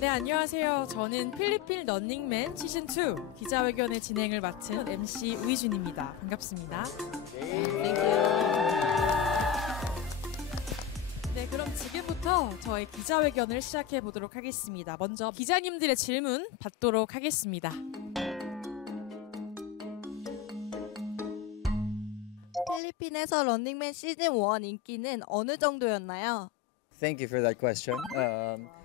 네, 안녕하세요. 저는 필리핀 런닝맨 시즌2 기자회견의 진행을 맡은 MC 우희준입니다. 반갑습니다. 네, 그럼 지금부터 저의 기자회견을 시작해 보도록 하겠습니다. 먼저 기자님들의 질문 받도록 하겠습니다. 필리핀에서 런닝맨 시즌 1 인기는 어느 정도였나요? Thank you for that question.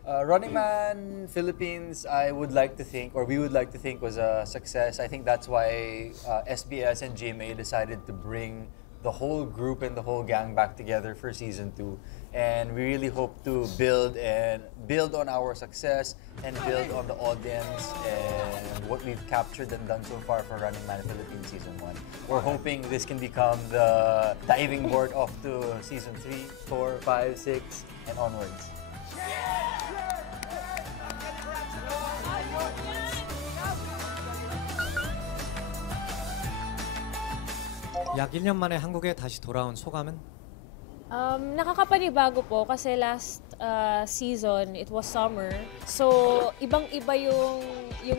Running Man Philippines, I would like to think, or we would like to think, was a success. I think that's why SBS and GMA decided to bring the whole group and the whole gang back together for season 2. And we really hope to build on our success and build on the audience and what we've captured and done so far for Running Man Philippines season 1. We're hoping this can become the diving board off to season 3, 4, 5, 6, and onwards. 약 1년 만에 한국에 다시 돌아온 소감은? Nakakapanibago po kasi last season it was summer. So ibang-iba yung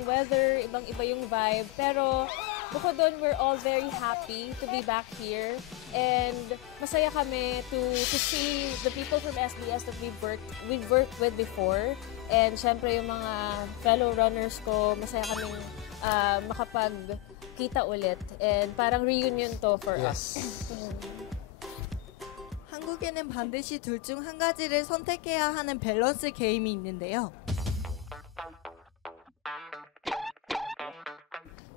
weather, ibang-iba yung vibe. Pero bukod doon, we're all very happy to be back here. And masaya kami to see the people from SBS that we've worked with before. And syempre yung mga fellow runners ko, masaya kaming makapagkita ulit. And parang reunion to for us. 한국에는 반드시 둘 중 한 가지를 선택해야 하는 밸런스 게임이 있는데요.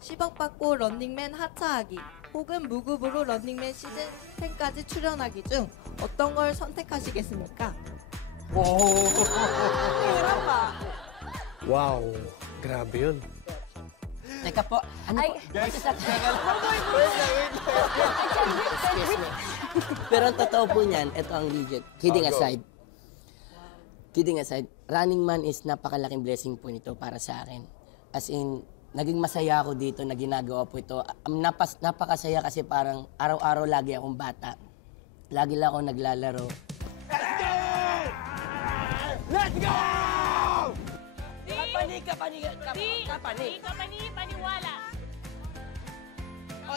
10억 받고 런닝맨 하차하기 혹은 무급으로 런닝맨 시즌 10까지 출연하기 중 어떤 걸 선택하시겠습니까? Wow, grabe yun. Teka po, ano po? Guys, excuse me. Pero ang totoo po niyan, ito ang legit. Kidding aside, Running Man is napakalaking blessing po nito para sa akin. As in, naging masaya ako dito na ginagawa po ito. Napakasaya kasi parang araw-araw lagi akong bata. Lagi lang ako naglalaro. Let's go! Paniwala.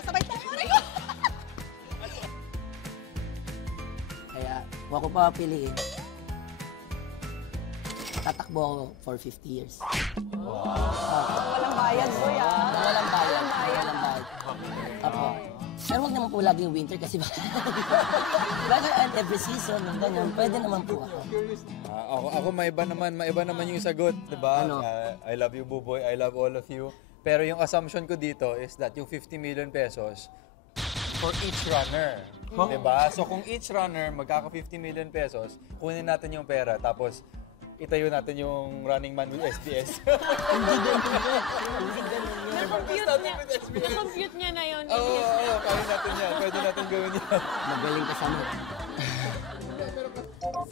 sabay tayo. Kaya, kung ako papapiliin, tatakbo ako for 50 years. Walang bayad po yan. Walang bayad. Apo. Pero huwag naman po laging winter kasi bago and every season, ganyan, pwede naman po ako. Ako maiba naman yung sagot, diba? Ano? I love you, Buboy. I love all of you. Pero yung assumption ko dito is that yung 50 million pesos for each runner. Diba? So kung each runner magkaka 50 million pesos, kunin natin yung pera, tapos itayo natin yung Running Man with SBS. Hindi ganun yun. Na-compute niya na yun. Oo, kaya natin yan. Pwede natin gawin yan. Magaling ka sa mo.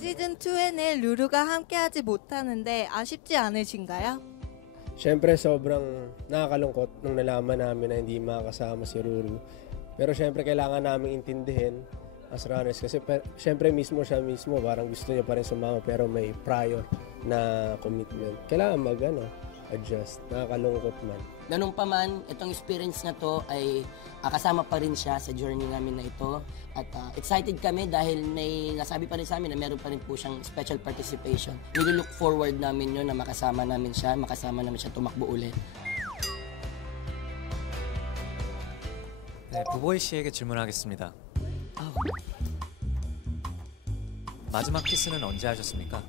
시즌 2에는 루루가 함께하지 못하는데 아쉽지 않으신가요? Siyempre, sobrang nakakalungkot nung nalaman namin na hindi makakasama si Ruru. Pero siyempre, kailangan namin intindihin as runners kasi siyempre siya mismo parang gusto niya pa rin sumama pero may prior na commitment. Kailangan adjust. Nakakalungkot man. Ganun pa man, itong experience na to ay kasama pa rin siya sa journey namin na ito. At excited kami dahil may nasabi pa rin sa amin na meron pa rin po siyang special participation. We look forward namin yun na makasama namin siya tumakbo ulit. 네, 부보이 씨에게 질문하겠습니다. 마지막 키스는 언제 하셨습니까?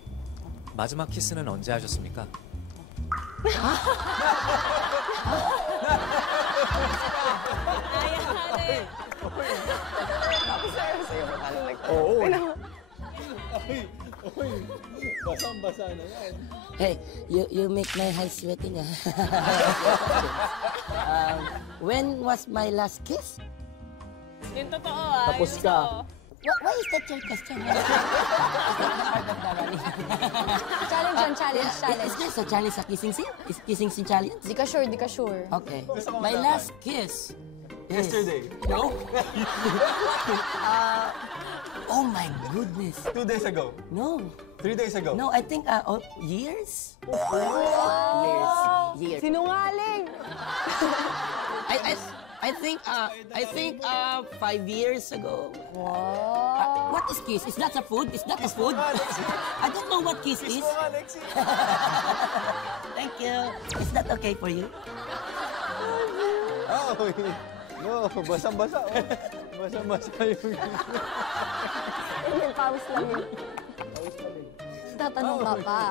마지막 키스는 언제 하셨습니까? Oo. Basang-basa na yan. Hey, you make my eyes sweating when was my last kiss? Yung totoo Tapos ka. Why is that your question? Challenge. Is this a challenge sa kissing scene? Is kissing scene challenge? Di ka sure. Okay. My last kiss. Yesterday. No? Oh my goodness. 2 days ago. No. 3 days ago. No, I think years. Years. Sinungaling! I think 5 years ago. Wow. What is kiss? Is that a food? Is that a food? I don't know what kiss is. Thank you. Is that okay for you? Oh, no, basang-basa. Oh. Basang-basa yung... Yung pause lang yun. Tatanong ka pa.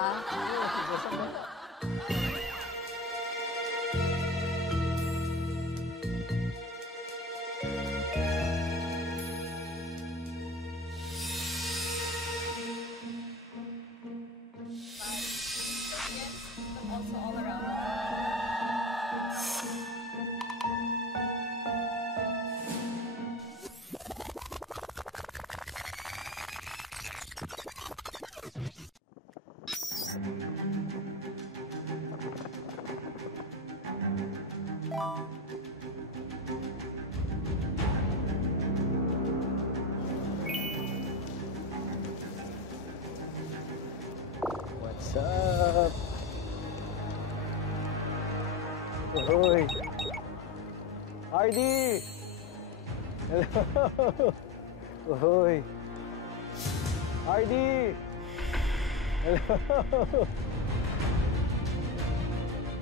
What's up? Hoy! Hardy! Hello! Hoy! Hardy! Hello!